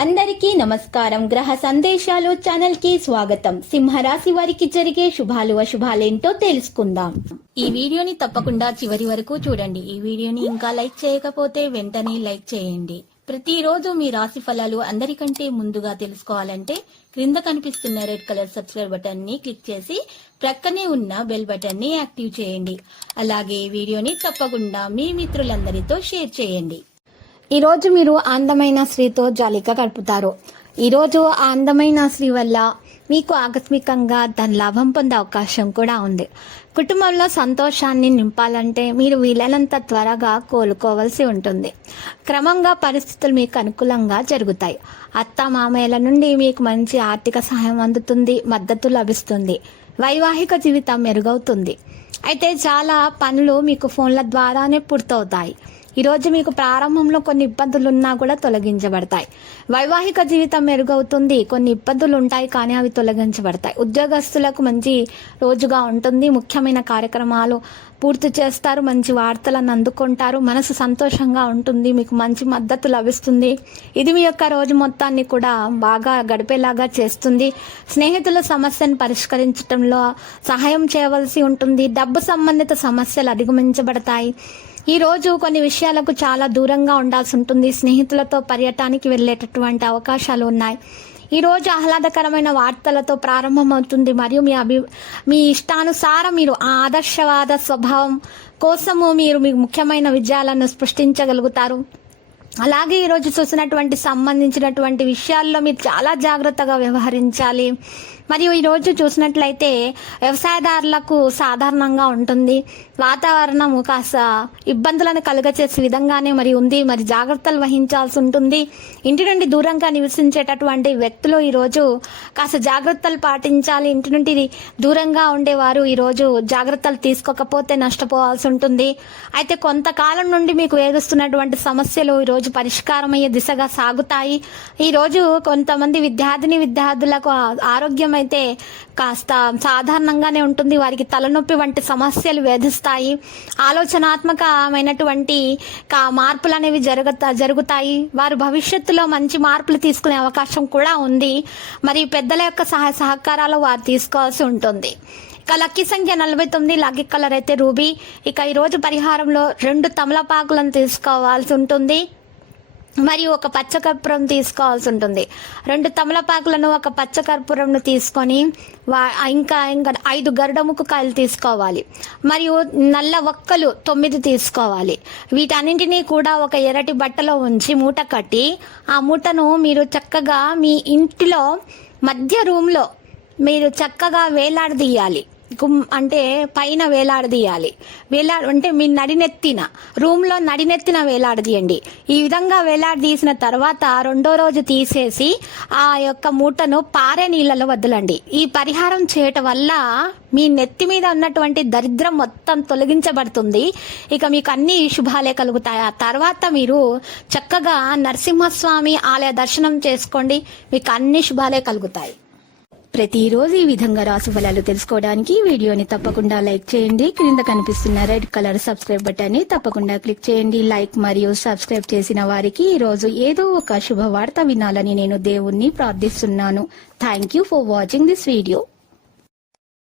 అందరికీ నమస్కారం. గ్రహ సందేశాలు ఛానల్ కి స్వాగతం. సింహరాశి వారికి జరిగే శుభాలు అశుభాలేంటో తెలుసుకుందాం. ఈ వీడియోని తప్పకుండా చివరి వరకు చూడండి. ఈ వీడియోని ఇంకా లైక్ చేయకపోతే వెంటనే లైక్ చేయండి. ప్రతిరోజు మీ రాశి ఫలాలు అందరికంటే ముందుగా తెలుసుకోవాలంటే క్రింద కనిపిస్తున్న రెడ్ కలర్ సబ్స్క్రైబ్ బటన్ ని క్లిక్ చేసి ప్రక్కనే ఉన్న బెల్ బటన్ ని యాక్టివ్ చేయండి. అలాగే వీడియోని తప్పకుండా మీ మిత్రులందరితో షేర్ చేయండి. ఈరోజు మీరు అందమైన స్త్రీతో జాలీగా గడుపుతారు. ఈరోజు ఆ అందమైన స్త్రీ వల్ల మీకు ఆకస్మికంగా ధన లాభం పొందే అవకాశం కూడా ఉంది. కుటుంబంలో సంతోషాన్ని నింపాలంటే మీరు వీలైనంత త్వరగా కోలుకోవాల్సి ఉంటుంది. క్రమంగా పరిస్థితులు మీకు అనుకూలంగా జరుగుతాయి. అత్త మామయ్యల నుండి మీకు మంచి ఆర్థిక సహాయం అందుతుంది, మద్దతు లభిస్తుంది. వైవాహిక జీవితం మెరుగవుతుంది. అయితే చాలా పనులు మీకు ఫోన్ల ద్వారానే పూర్తవుతాయి. ఈరోజు మీకు ప్రారంభంలో కొన్ని ఇబ్బందులు ఉన్నా కూడా తొలగించబడతాయి. వైవాహిక జీవితం మెరుగవుతుంది. కొన్ని ఇబ్బందులు ఉంటాయి కానీ అవి తొలగించబడతాయి. ఉద్యోగస్తులకు మంచి రోజుగా ఉంటుంది. ముఖ్యమైన కార్యక్రమాలు పూర్తి చేస్తారు. మంచి వార్తలను అందుకుంటారు. మనసు సంతోషంగా ఉంటుంది. మీకు మంచి మద్దతు లభిస్తుంది. ఇది మీ యొక్క రోజు మొత్తాన్ని కూడా బాగా గడిపేలాగా చేస్తుంది. స్నేహితుల సమస్యను పరిష్కరించడంలో సహాయం చేయవలసి ఉంటుంది. డబ్బు సంబంధిత సమస్యలు అధిగమించబడతాయి. ఈ రోజు కొన్ని విషయాలకు చాలా దూరంగా ఉండాల్సి ఉంటుంది. స్నేహితులతో పర్యటనకి వెళ్ళేటటువంటి అవకాశాలు ఉన్నాయి. ఈ రోజు ఆహ్లాదకరమైన వార్తలతో ప్రారంభమవుతుంది మరియు మీ ఇష్టానుసారం మీరు ఆదర్శవాద స్వభావం కోసము మీరు మీ ముఖ్యమైన విజయాలను సృష్టించగలుగుతారు. అలాగే ఈరోజు చూసినటువంటి సంబంధించినటువంటి విషయాల్లో మీరు చాలా జాగ్రత్తగా వ్యవహరించాలి. మరియు ఈరోజు చూసినట్లయితే వ్యవసాయదారులకు సాధారణంగా ఉంటుంది. వాతావరణం కాస్త ఇబ్బందులను కలుగచేసే విధంగానే ఉంది. మరి జాగ్రత్తలు వహించాల్సి ఉంటుంది. ఇంటి నుండి దూరంగా నివసించేటటువంటి వ్యక్తులు ఈరోజు కాస్త జాగ్రత్తలు పాటించాలి. ఇంటి నుండి దూరంగా ఉండేవారు ఈరోజు జాగ్రత్తలు తీసుకోకపోతే నష్టపోవాల్సి ఉంటుంది. అయితే కొంతకాలం నుండి మీకు వేధిస్తున్నటువంటి సమస్యలు ఈరోజు పరిష్కారమయ్యే దిశగా సాగుతాయి. ఈరోజు కొంతమంది విద్యార్థులకు ఆరోగ్యం అయితే కాస్త సాధారణంగానే ఉంటుంది. వారికి తలనొప్పి వంటి సమస్యలు వేధిస్తాయి. ఆలోచనాత్మకమైనటువంటి మార్పులు అనేవి జరుగుతాయి. వారు భవిష్యత్తులో మంచి మార్పులు తీసుకునే అవకాశం కూడా ఉంది. మరి పెద్దల యొక్క సహకారాలు వారు తీసుకోవాల్సి ఉంటుంది. ఇక లక్కీ సంఖ్య 49, లక్కీ కలర్ అయితే రూబీ. ఇక ఈరోజు పరిహారంలో 2 తమలపాకులను తీసుకోవాల్సి ఉంటుంది మరియు ఒక పచ్చకర్పూరం తీసుకోవాల్సి ఉంటుంది. 2 తమలపాకులను, ఒక పచ్చకర్పూరంను తీసుకొని ఇంకా 5 గరుడముకు కాయలు తీసుకోవాలి. మరియు నల్ల వక్కలు 9 తీసుకోవాలి. వీటన్నింటినీ కూడా ఒక ఎర్రటి బట్టలో ఉంచి మూట కట్టి ఆ మూటను మీరు చక్కగా మీ ఇంటిలో మధ్య రూమ్లో మీరు చక్కగా వేలాడదీయాలి. అంటే పైన వేలాడదీయాలి. అంటే మీ రూమ్లో నడినెత్తిన వేలాడదీయండి. ఈ విధంగా వేలాడదీసిన తర్వాత 2వ రోజు తీసేసి ఆ యొక్క మూటను పారే నీళ్ళలో వదలండి. ఈ పరిహారం చేయటం వల్ల మీ నెత్తి మీద ఉన్నటువంటి దరిద్రం మొత్తం తొలగించబడుతుంది. ఇక మీకు అన్ని శుభాలే కలుగుతాయి. ఆ తర్వాత మీరు చక్కగా నరసింహస్వామి ఆలయ దర్శనం చేసుకోండి. మీకు అన్ని శుభాలే కలుగుతాయి. ప్రతిరోజు ఈ విధంగా రాశి ఫలాలు తెలుసుకోవడానికి వీడియోని తప్పకుండా లైక్ చేయండి. క్రింద కనిపిస్తున్న రెడ్ కలర్ సబ్స్క్రైబ్ బటన్ ని తప్పకుండా క్లిక్ చేయండి. లైక్ మరియు సబ్స్క్రైబ్ చేసిన వారికి ఈ రోజు ఏదో ఒక శుభవార్త వినాలని నేను దేవుణ్ణి ప్రార్థిస్తున్నాను. Thank you for watching this video.